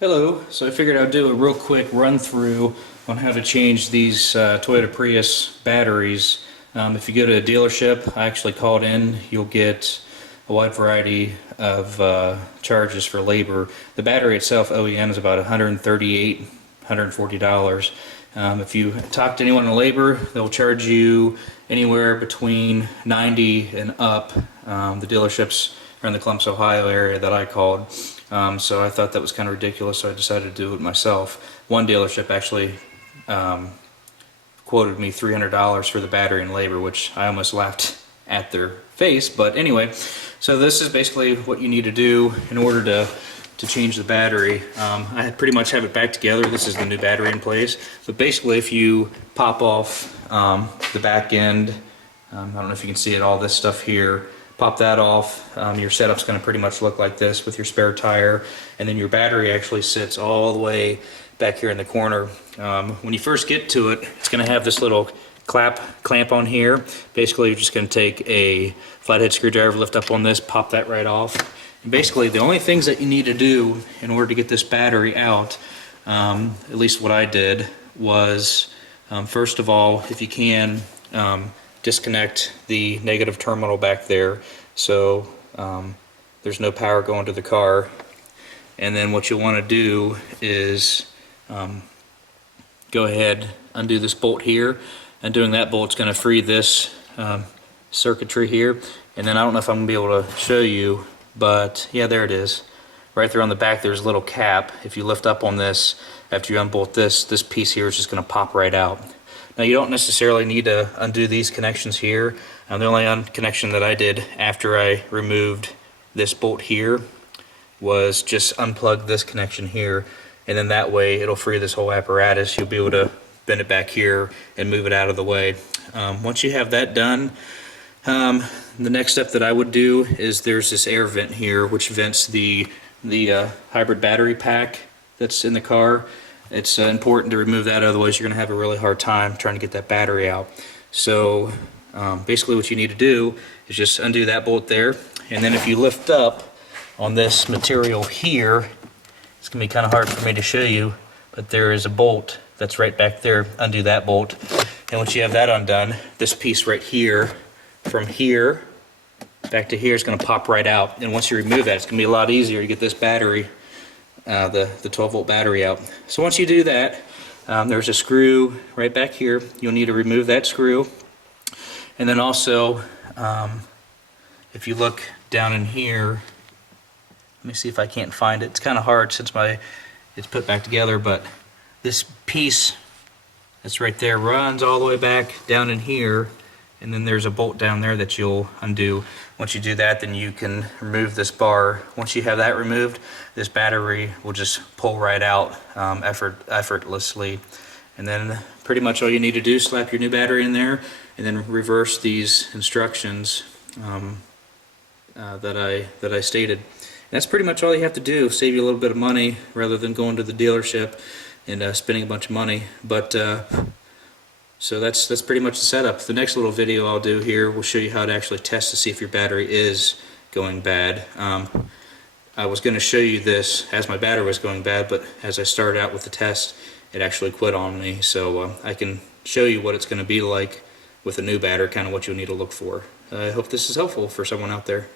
Hello, so I figured I'd do a real quick run through on how to change these Toyota Prius batteries. If you go to a dealership, I actually called in, you'll get a wide variety of charges for labor. The battery itself, OEM, is about $138, $140. If you talk to anyone in labor, they'll charge you anywhere between $90 and up. The dealerships are in the Columbus, Ohio area that I called. So I thought that was kind of ridiculous, so I decided to do it myself. One dealership actually quoted me $300 for the battery and labor, which I almost laughed at their face. But anyway, so this is basically what you need to do in order to change the battery. I pretty much have it back together. This is the new battery in place. But basically, if you pop off the back end, I don't know if you can see it, all this stuff here, pop that off, your setup's going to pretty much look like this with your spare tire, and then your battery actually sits all the way back here in the corner. When you first get to it, it's going to have this little clamp on here. Basically, you're just going to take a flathead screwdriver, lift up on this, pop that right off. And basically, the only things that you need to do in order to get this battery out, at least what I did, was first of all, if you can, disconnect the negative terminal back there so there's no power going to the car. And then what you want to do is go ahead, undo this bolt here. Undoing that bolt's going to free this circuitry here. And then I don't know if I'm going to be able to show you, but yeah, there it is. Right there on the back there's a little cap. If you lift up on this, after you unbolt this piece here is just going to pop right out. Now you don't necessarily need to undo these connections here. The only connection that I did after I removed this bolt here was just unplug this connection here, and then that way it'll free this whole apparatus. You'll be able to bend it back here and move it out of the way. Once you have that done, the next step that I would do is there's this air vent here which vents the hybrid battery pack that's in the car. It's important to remove that, otherwise you're going to have a really hard time trying to get that battery out. So basically what you need to do is just undo that bolt there, and then if you lift up on this material here, it's going to be kind of hard for me to show you, but there is a bolt that's right back there. Undo that bolt, and once you have that undone, this piece right here, from here back to here, is going to pop right out. And once you remove that, it's going to be a lot easier to get this battery, the 12-volt battery out. So once you do that, there's a screw right back here. You'll need to remove that screw. And then also, if you look down in here, let me see if I can't find it. It's kind of hard since it's put back together, but this piece that's right there runs all the way back down in here, and then there's a bolt down there that you'll undo. Once you do that, then you can remove this bar. Once you have that removed, this battery will just pull right out effortlessly. And then pretty much all you need to do is slap your new battery in there and then reverse these instructions that I stated. And that's pretty much all you have to do. Save you a little bit of money rather than going to the dealership and spending a bunch of money. But so that's pretty much the setup. The next little video I'll do here will show you how to actually test to see if your battery is going bad. I was going to show you this as my battery was going bad, but as I started out with the test, it actually quit on me. So I can show you what it's going to be like with a new battery, kind of what you'll need to look for. I hope this is helpful for someone out there.